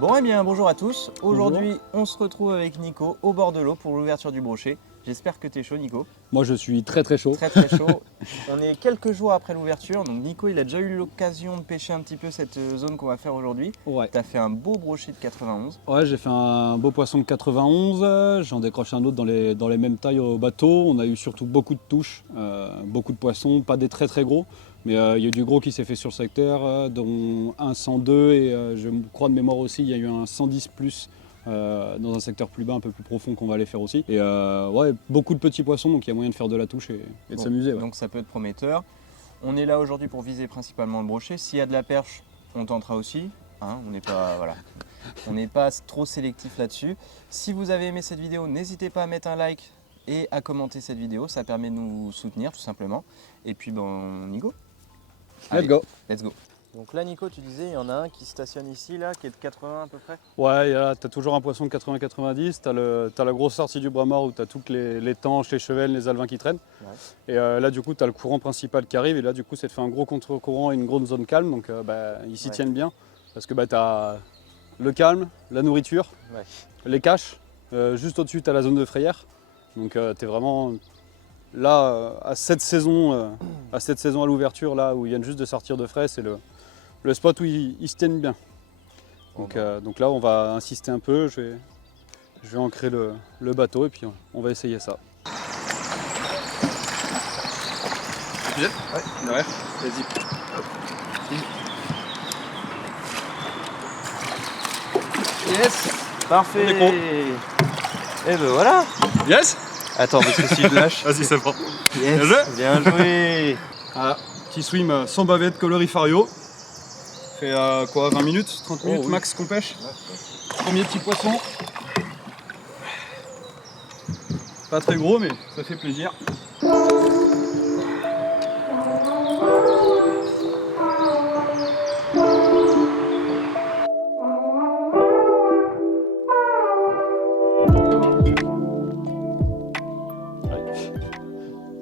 Bon eh bien bonjour à tous, aujourd'hui on se retrouve avec Nico au bord de l'eau pour l'ouverture du brochet. J'espère que tu es chaud Nico. Moi je suis très chaud. Très chaud. On est quelques jours après l'ouverture, donc Nico il a déjà eu l'occasion de pêcher un petit peu cette zone qu'on va faire aujourd'hui. Ouais. Tu as fait un beau brochet de 91. Ouais, j'ai fait un beau poisson de 91, j'en décroché un autre dans les mêmes tailles au bateau. On a eu surtout beaucoup de touches, beaucoup de poissons, pas des très gros. Mais il y a eu du gros qui s'est fait sur le secteur, dont un 102 et je crois de mémoire aussi, il y a eu un 110 plus dans un secteur plus bas, un peu plus profond qu'on va aller faire aussi. Et ouais, beaucoup de petits poissons, donc il y a moyen de faire de la touche et de s'amuser. Ouais. Donc ça peut être prometteur. On est là aujourd'hui pour viser principalement le brochet. S'il y a de la perche, on tentera aussi. Hein, on n'est pas, voilà. On n'est pas trop sélectif là-dessus. Si vous avez aimé cette vidéo, n'hésitez pas à mettre un like et à commenter cette vidéo. Ça permet de nous soutenir tout simplement. Et puis ben, on y go. Let's go. Let's go. Donc là Nico, tu disais, il y en a un qui stationne ici, là, qui est de 80 à peu près. Ouais, tu as toujours un poisson de 80-90, tu as la grosse sortie du bras mort où tu as toutes les tanches, les chevelles, les alevins qui traînent. Ouais. Et là du coup tu as le courant principal qui arrive et là du coup c'est de faire un gros contre-courant et une grosse zone calme, donc ils s'y tiennent bien. Parce que tu as le calme, la nourriture, les caches, juste au-dessus tu as la zone de frayère. Donc tu es vraiment là à cette saison à l'ouverture, là où ils viennent juste de sortir de frais, c'est le spot où ils se tiennent bien. Donc là, on va insister un peu, je vais ancrer le bateau et puis on va essayer ça. Épisode ? Ouais, derrière. Vas-y. Yes, parfait. Et ben voilà. Yes. Attends, parce que si je lâche... Vas-y, c'est bon. Yes, bien joué. Voilà, petit swim sans bavette colorifario. Fait quoi, 20 minutes, 30 minutes max qu'on pêche. Premier petit poisson. Pas très gros, mais ça fait plaisir.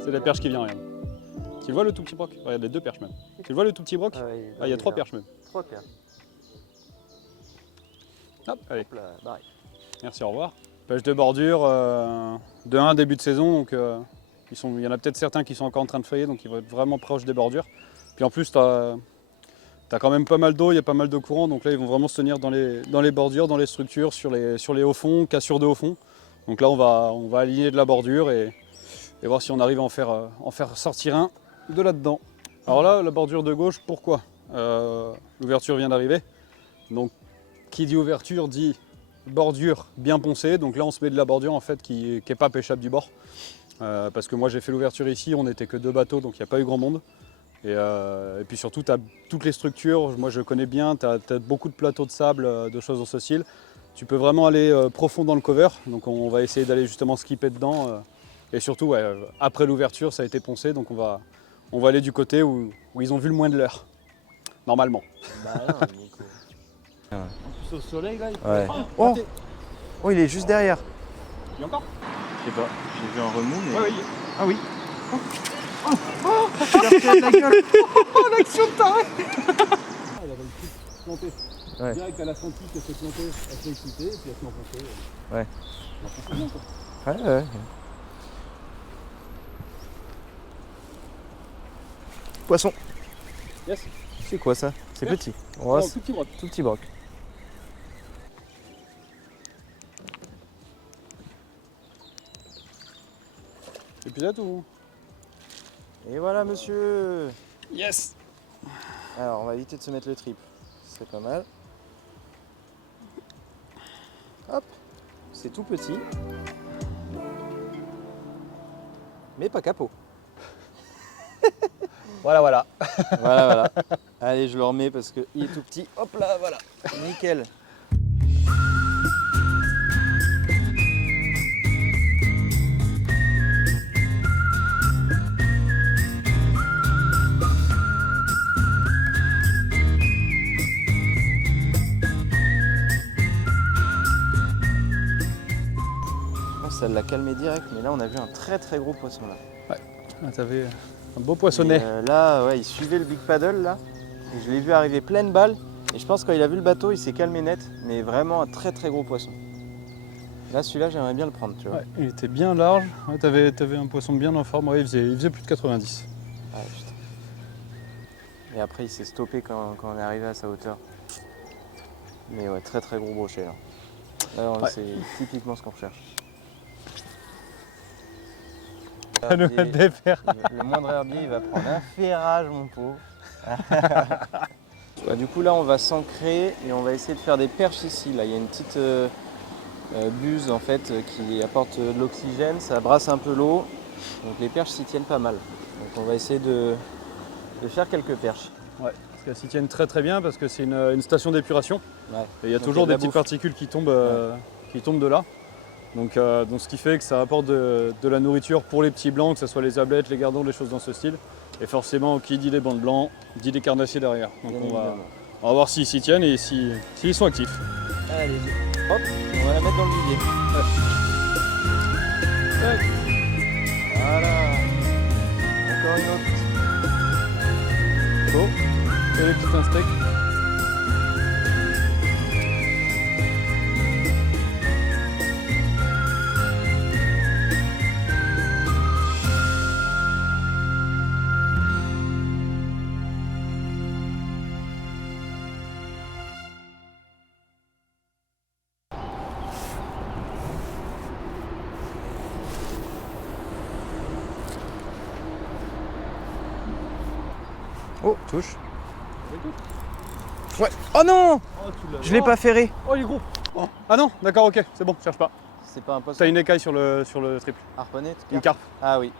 C'est la perche qui vient, regarde. Tu vois le tout petit broc? Regarde, les deux perches même. Tu vois le tout petit broc? Il y a 3 perches même. 3 perches. Hop, allez. Hop là, barré. Merci, au revoir. Pêche de bordure, de 1 début de saison, donc il y en a peut-être certains qui sont encore en train de feuiller, donc ils vont être vraiment proches des bordures. Puis en plus, tu as quand même pas mal d'eau, il y a pas mal de courant, donc là ils vont vraiment se tenir dans les bordures, dans les structures, sur les hauts fonds, cassures de hauts fonds. Donc là on va aligner de la bordure et voir si on arrive à en faire sortir un de là-dedans. Alors là, la bordure de gauche, pourquoi? L'ouverture vient d'arriver, donc qui dit ouverture dit bordure bien poncée, donc là on se met de la bordure en fait qui n'est pas pêchable du bord. Parce que moi j'ai fait l'ouverture ici, on n'était que 2 bateaux, donc il n'y a pas eu grand monde. Et puis surtout, tu as toutes les structures, moi je connais bien, tu as beaucoup de plateaux de sable, de choses dans ce style. Tu peux vraiment aller profond dans le cover, donc on va essayer d'aller justement skipper dedans. Et surtout, après l'ouverture, ça a été poncé, donc on va aller du côté où ils ont vu le moins de l'heure, normalement. Bah non, Nico. En plus au soleil là, Oh, il est juste derrière. Il y a encore? Je sais pas, j'ai vu un remous, mais... Ouais, oui. Ah oui. la gueule. Oh, l'action de taré. Elle avait le truc planté. Ouais. Direct, elle a senti qu'elle s'est plantée, elle s'est excitée, et puis elle s'est enfoncée. Ouais. Elle s'enfonce bien, quoi. Ouais. Poisson. Yes. C'est quoi ça? C'est Perche. petit. Oh, tout petit broc. Tout petit broc. Épisode ou? Et voilà monsieur. Yes. Alors on va éviter de se mettre le triple. C'est pas mal. Hop. C'est tout petit. Mais pas capot. Voilà. Voilà. Allez, je le remets parce qu'il est tout petit. Hop là, voilà. Nickel. Ça l'a calmé direct, mais là on a vu un très gros poisson là. Ouais, t'avais un beau poissonnet. Là, ouais, il suivait le big paddle là. Et je l'ai vu arriver pleine balle. Et je pense que quand il a vu le bateau, il s'est calmé net, mais vraiment un très très gros poisson. Là, celui-là, j'aimerais bien le prendre, tu vois. Ouais, il était bien large. Ouais, t'avais un poisson bien en forme. Ouais, il faisait plus de 90. Ah, putain. Et après, il s'est stoppé quand on est arrivé à sa hauteur. Mais ouais, très très gros brochet là. Là, Ouais. c'est typiquement ce qu'on recherche. Ça nous met des fers. Le moindre herbier, il va prendre un ferrage, mon pauvre. Bah, du coup, là, on va s'ancrer et on va essayer de faire des perches ici. Là, il y a une petite buse en fait qui apporte de l'oxygène, ça brasse un peu l'eau. Donc les perches s'y tiennent pas mal. Donc on va essayer de faire quelques perches. Ouais, parce qu'elles s'y tiennent très très bien parce que c'est une station d'épuration. Ouais. Et il y a Donc, toujours il y a des de la petites bouffe. particules qui tombent de là. Donc ce qui fait que ça apporte de la nourriture pour les petits blancs, que ce soit les ablettes, les gardons, des choses dans ce style. Et forcément, qui dit les bancs blancs, dit les carnassiers derrière. Donc Bien on va évidemment. voir s'ils s'y tiennent et s'ils sont actifs. Allez, hop, on va la mettre dans le vivier. Tac. Voilà. Encore une autre. Beau. Et les petits instecs. Oh, touche. Ouais. Oh non, je l'ai pas ferré. Oh, il est gros. Oh. Ah non, d'accord, ok, c'est bon, cherche pas. C'est pas un poisson. T'as une écaille sur le triple. Harponné, Une carpe. Ah oui.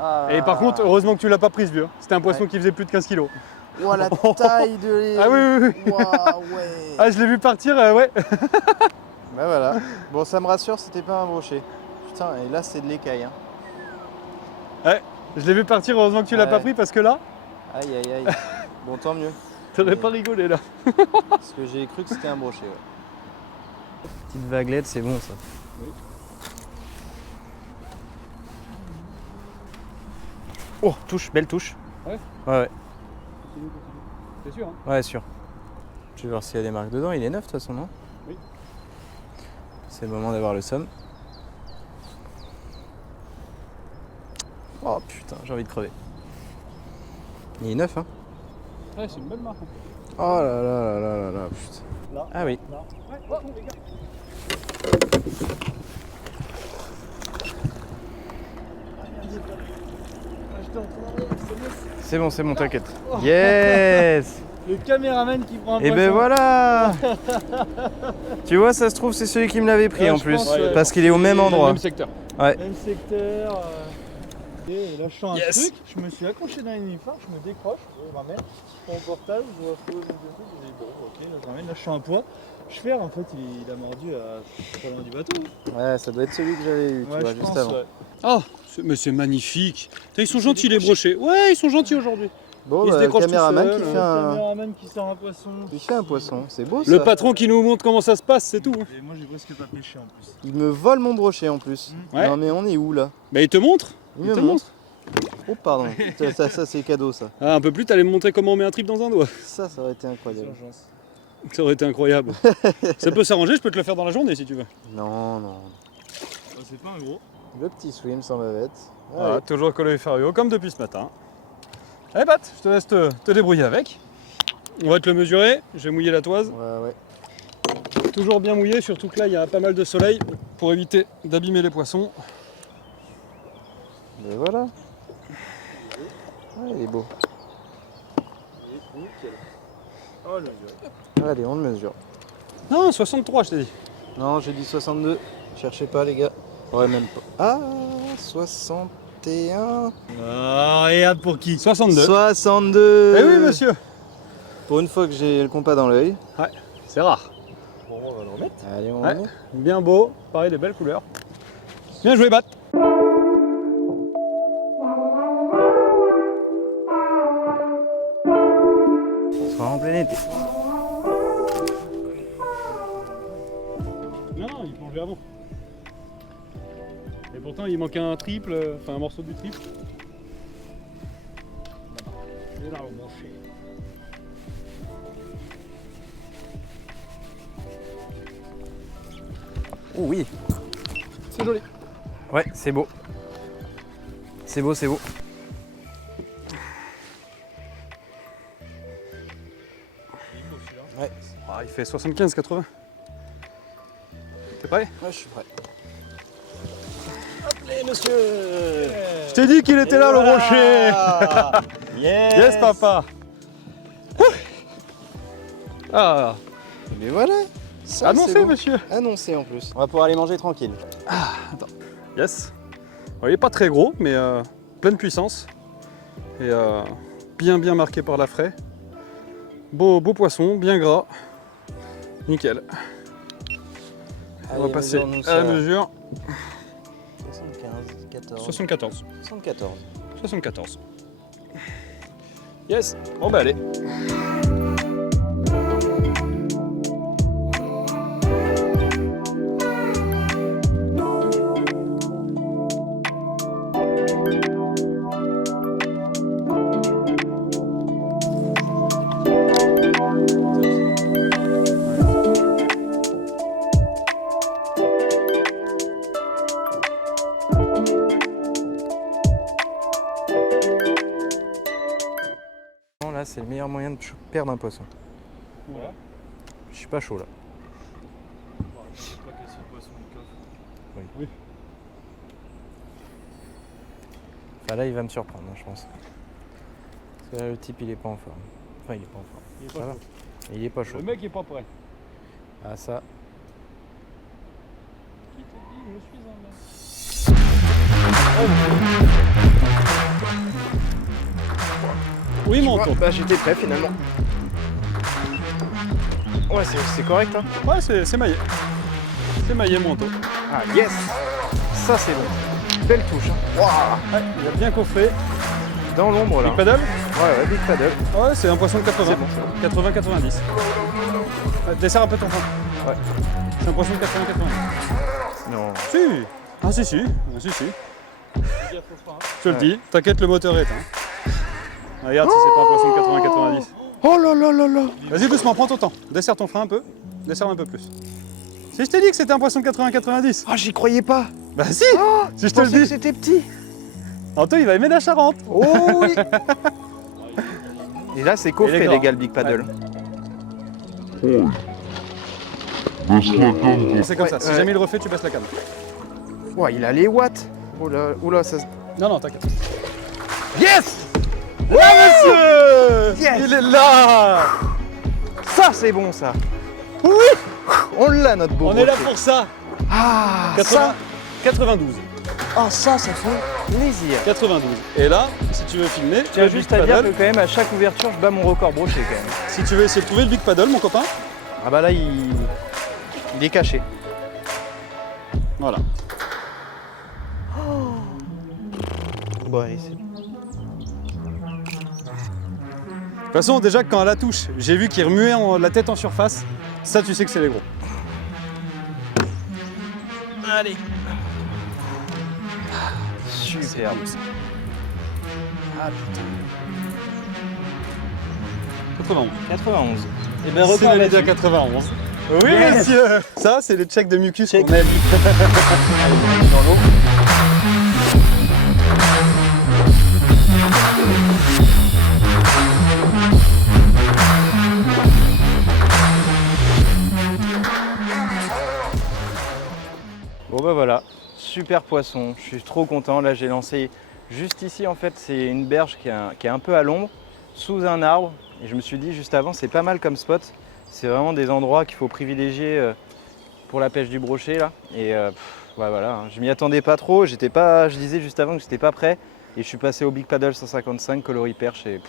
Ah. Et par contre, heureusement que tu l'as pas prise, vieux. C'était un poisson qui faisait plus de 15 kilos. Oh, la taille de Ah oui, oui, oui. Waouh, ouais. Ah, je l'ai vu partir, ouais. Bah voilà. Bon, ça me rassure, c'était pas un brochet. Putain, et là, c'est de l'écaille. Hein. Ouais, je l'ai vu partir, heureusement que tu l'as Ouais. pas pris parce que là, Aïe, aïe, aïe. Bon, tant mieux. t'aurais pas rigolé là. Parce que j'ai cru que c'était un brochet. Ouais. Petite vaguelette, c'est bon ça. Oui. Oh, touche, belle touche. Ouais. Ouais, ouais. C'est sûr, hein. Ouais, sûr. Je vais voir s'il y a des marques dedans. Il est neuf de toute façon, non? Oui. C'est le moment d'avoir le somme. Oh putain, j'ai envie de crever. Il est neuf, hein? Ouais, c'est une belle marque. Oh là là là là là là, putain. Là. Ah oui. Là. Ouais, oh, les gars. C'est bon, t'inquiète. Yes! Le caméraman qui prend un Et ben voilà! Tu vois, ça se trouve, c'est celui qui me l'avait pris Ouais, en je plus. pense, ouais. Parce qu'il est au même endroit. Même secteur. Ouais. Même secteur. Et là, je sens un Yes. truc, je me suis accroché dans une phare, je me décroche, je m'amène, je prends mon portable, je vois trouver mon dossier, je dis bon, ok, là, je m'amène, là, je sens un poids. Je fais, en fait, il a mordu à pas loin du bateau. Ouais, ça doit être celui que j'avais eu, tu vois, juste avant. Ouais. Oh, mais c'est magnifique. Putain, ils sont gentils, les brochets. Ouais, ils sont gentils aujourd'hui. Bon, Il se bah, le décroche tout caméraman seul, qui le fait un... caméraman qui sort un poisson. Il fait un poisson, c'est beau ça. Le patron qui nous montre comment ça se passe, c'est tout. Et moi j'ai presque pas pêché en plus. Il me vole mon brochet en plus. Ouais. Non mais on est où là? Bah, il te montre. Il Il me te montre. Oh pardon, ça c'est cadeau ça. Ah, un peu plus, t'allais me montrer comment on met un trip dans un doigt. Ça aurait été incroyable. Urgence. Ça aurait été incroyable. Ça peut s'arranger, je peux te le faire dans la journée si tu veux. Non, non. Oh, c'est pas un gros. Le petit swim sans bavette. Voilà, Allez. toujours collé Ferio, comme depuis ce matin. Allez Pat, je te laisse te débrouiller avec. On va te le mesurer, j'ai mouillé la toise. Ouais, ouais. Toujours bien mouillé, surtout que là il y a pas mal de soleil pour éviter d'abîmer les poissons. Et voilà. Ouais, il est beau. Nickel. Oh le vieux. Allez, on le mesure. Non, 63 je t'ai dit. Non, j'ai dit 62. Cherchez pas les gars. Ouais, même pas. Ah, 61. Ah, regarde pour qui. 62. 62. Eh oui monsieur. Pour une fois que j'ai le compas dans l'œil. C'est rare. Bon, on va le remettre. Allez, on Ouais. remet. Bien beau, pareil des belles couleurs. Bien joué Bat. On sera en plein été. Non, il plongeait avant. Et pourtant il manquait un triple, enfin un morceau du triple. Il est là au brochet. Oh oui. C'est joli. Ouais, c'est beau. C'est beau, c'est beau. Ouais. Ah, il fait 75-80. T'es prêt? Ouais, je suis prêt. Allez, monsieur. Je t'ai dit qu'il était là, le rocher. Yes. Yes, papa. Ah, Mais voilà. Ça, annoncé, c'est beau. monsieur. Annoncé en plus. On va pouvoir aller manger tranquille. Yes. Alors, il n'est pas très gros, mais pleine puissance. Et bien marqué par la fraie. Beau poisson, bien gras. Nickel. On va passer à la mesure. 75, 14. 74. 74. 74. Yes. Bon bah allez. Là, c'est le meilleur moyen de perdre un poisson. Voilà. Je suis pas chaud là. Oui. Enfin, là, il va me surprendre, hein, je pense. Parce que là, le type, il est pas en forme. Enfin, il est pas en forme. Il est Ça pas va. chaud. Il est pas chaud. Le mec est pas prêt. Ah, ça. Qui te dit je suis un mec? Oui, mon tour. Bah, j'étais prêt finalement. Ouais, c'est correct, hein. Ouais, c'est maillé. C'est maillé, mon tour. Ah, yes. Ça, c'est bon. Belle touche. Hein. Ouais, il a bien coffré. Dans l'ombre là. Big paddle? Ouais, big paddle. Ouais, c'est un poisson de 80. C'est bon, 80-90. Desserre un peu ton fond. Ouais. C'est un poisson de 80-90. Non. Si. Ah si si. Ah, si si. Je te le dis, t'inquiète, le moteur est éteint. Regarde si c'est pas un poisson de 80-90. Oh là là là là. Vas-y doucement, prends ton temps. Desserre ton frein un peu. Desserre un peu plus. Si je t'ai dit que c'était un poisson de 80-90. Ah, j'y croyais pas. Bah si. Si je te pensais le que dis. c'était petit. Anto, il va aimer la Charente. Oh oui. Et là, c'est Et coffré, les grands. les gars, le big paddle. C'est comme ça. Ouais, Si ouais. jamais il le refait, tu baisses la canne. Ouais, il a les watts. Oh là, ça. Non, non, t'inquiète. Yes. Ouais, monsieur. Yes. Il est là. Ça, c'est bon, ça. Oui. On l'a, notre beau On est là rocher. pour ça. Ah, 80, 92. ça fait plaisir. 92. Et là, si tu veux filmer, Je tiens le juste big à dire que paddle. quand même, à chaque ouverture, je bats mon record brochet quand même. Si tu veux essayer de trouver le big paddle, mon copain. Ah bah là, il est caché. Voilà. Bon, allez, c'est... De toute façon, déjà quand à la touche, j'ai vu qu'il remuait la tête en surface. Ça, tu sais que c'est les gros. Allez. Super. Ah putain. 91. 91. Et C'est validé à 91. Oui, Yes. monsieur. Ça, c'est les checks de mucus qu'on aime. Dans l'eau. Bon bah voilà, super poisson, je suis trop content. Là j'ai lancé juste ici, en fait c'est une berge qui est un peu à l'ombre, sous un arbre. Et je me suis dit juste avant, c'est pas mal comme spot. C'est vraiment des endroits qu'il faut privilégier pour la pêche du brochet là. Et ouais, voilà, hein. Je m'y attendais pas trop, je disais juste avant que j'étais pas prêt. Et je suis passé au Big Paddle 155 coloris perche et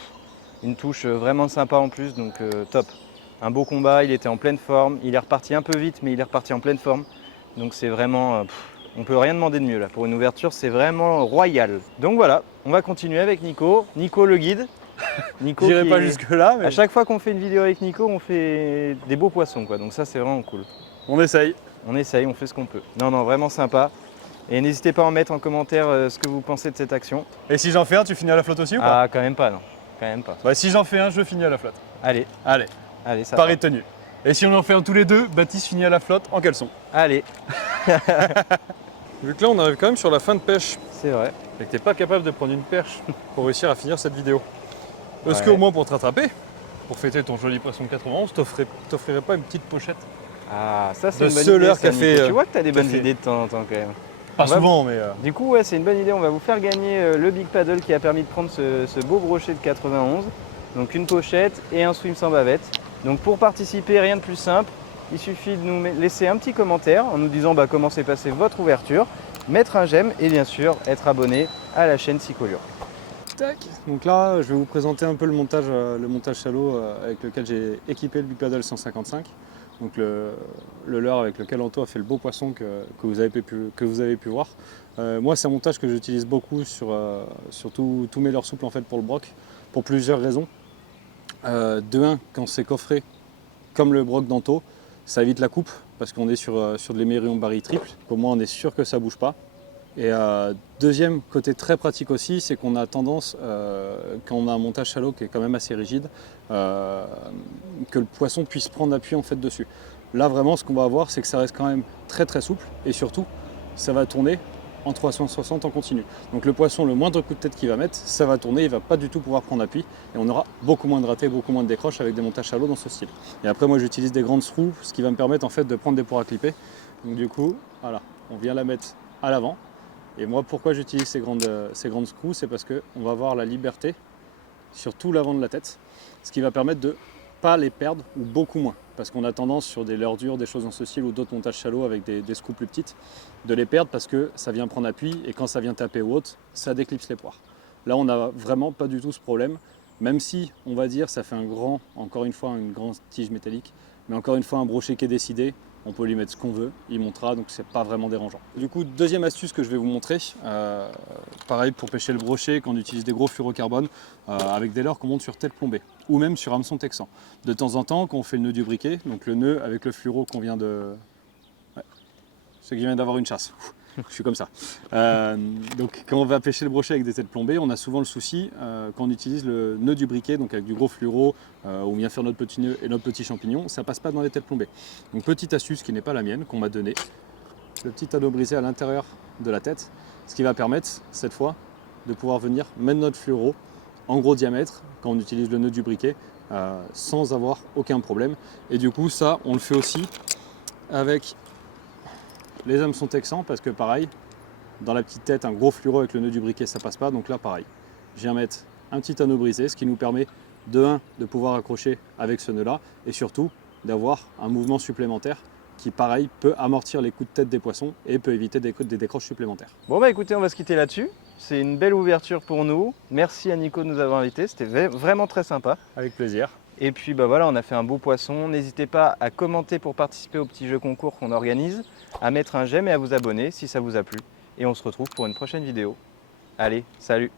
une touche vraiment sympa en plus, donc top. Un beau combat, il était en pleine forme, il est reparti un peu vite mais il est reparti en pleine forme. Donc c'est vraiment, on peut rien demander de mieux là. Pour une ouverture, c'est vraiment royal. Donc voilà, on va continuer avec Nico. Nico le guide. Nico J'irai qui pas est- jusque là, mais À chaque fois qu'on fait une vidéo avec Nico, on fait des beaux poissons quoi. Donc ça c'est vraiment cool. on essaye. On essaye, on fait ce qu'on peut. Non, vraiment sympa. Et n'hésitez pas à en mettre en commentaire ce que vous pensez de cette action. Et si j'en fais un, tu finis à la flotte aussi ou pas? Ah, quand même pas, non. Quand même pas. Bah, si j'en fais un, je finis à la flotte. Allez, Allez, allez, ça pari part. tenu. Et si on en fait un tous les deux, Baptiste finit à la flotte en caleçon. Allez, Vu que là on arrive quand même sur la fin de pêche c'est vrai. et que t'es pas capable de prendre une perche pour réussir à finir cette vidéo, est-ce Ouais. qu'au moins pour te rattraper, pour fêter ton joli poisson 91, t'offrirais pas une petite pochette? Ah, ça c'est De une bonne Seuleur idée. Ça, Café, Nico. Tu vois que t'as des bonnes café. idées de temps en temps quand même. Pas On va- souvent, mais Du coup, ouais, c'est une bonne idée. On va vous faire gagner le Big Paddle qui a permis de prendre ce beau brochet de 91. Donc une pochette et un swim sans bavette. Donc pour participer, rien de plus simple. Il suffit de nous laisser un petit commentaire en nous disant comment s'est passée votre ouverture, mettre un j'aime et bien sûr être abonné à la chaîne Psycholure. tac. Donc là, je vais vous présenter un peu le montage shallow avec lequel j'ai équipé le Big Paddle 155. Donc le leurre avec lequel Anto a fait le beau poisson que vous avez pu voir. Moi, c'est un montage que j'utilise beaucoup sur tous mes leurres souples en fait pour le broc, pour plusieurs raisons. De un, quand c'est coffré comme le broc d'Anto, ça évite la coupe parce qu'on est sur de l'émérillon baril triple. Au moins, on est sûr que ça ne bouge pas. Et deuxième côté très pratique aussi, c'est qu'on a tendance, quand on a un montage shallow qui est quand même assez rigide, que le poisson puisse prendre appui en fait dessus. Là vraiment ce qu'on va avoir, c'est que ça reste quand même très très souple et surtout ça va tourner en 360 en continu. Donc le poisson, le moindre coup de tête qu'il va mettre, ça va tourner, il ne va pas du tout pouvoir prendre appui et on aura beaucoup moins de ratés, beaucoup moins de décroches avec des montages shallow dans ce style. Et après moi j'utilise des grandes screws, ce qui va me permettre en fait de prendre des poires à clipper. Donc du coup, voilà, on vient la mettre à l'avant. Et moi, pourquoi j'utilise ces grandes screws, c'est parce qu'on va avoir la liberté sur tout l'avant de la tête, ce qui va permettre de ne pas les perdre ou beaucoup moins. Parce qu'on a tendance sur des leurres dures, des choses dans ce style ou d'autres montages shallow avec des screws plus petites, de les perdre parce que ça vient prendre appui et quand ça vient taper ou autre, ça déclipse les poires. Là, on n'a vraiment pas du tout ce problème, même si on va dire ça fait encore une fois, une grande tige métallique, mais encore une fois un brochet qui est décidé. On peut lui mettre ce qu'on veut, il montera, donc c'est pas vraiment dérangeant. Du coup, deuxième astuce que je vais vous montrer, pareil pour pêcher le brochet, quand on utilise des gros fluorocarbone, avec des leurres qu'on monte sur tête plombée, ou même sur hameçon texan. De temps en temps, quand on fait le nœud du briquet, donc le nœud avec le fluoro qu'on vient de... Ouais, c'est qui vient d'avoir une chasse. Je suis comme ça. Donc quand on va pêcher le brochet avec des têtes plombées, on a souvent le souci quand on utilise le nœud du briquet, donc avec du gros fluoro, où on vient faire notre petit nœud et notre petit champignon, ça passe pas dans les têtes plombées. Donc petite astuce qui n'est pas la mienne, qu'on m'a donnée, le petit anneau brisé à l'intérieur de la tête, ce qui va permettre cette fois de pouvoir venir mettre notre fluoro en gros diamètre quand on utilise le nœud du briquet sans avoir aucun problème. Et du coup ça on le fait aussi avec les hameçons texans parce que pareil, dans la petite tête, un gros fluoro avec le nœud du briquet, ça passe pas. Donc là, pareil, je viens mettre un petit anneau brisé, ce qui nous permet de pouvoir accrocher avec ce nœud-là et surtout d'avoir un mouvement supplémentaire qui, pareil, peut amortir les coups de tête des poissons et peut éviter des décroches supplémentaires. Bon écoutez, on va se quitter là-dessus. C'est une belle ouverture pour nous. Merci à Nico de nous avoir invités, c'était vraiment très sympa. Avec plaisir. Et puis voilà, on a fait un beau poisson. N'hésitez pas à commenter pour participer au petit jeu concours qu'on organise, à mettre un j'aime et à vous abonner si ça vous a plu. Et on se retrouve pour une prochaine vidéo. Allez, salut!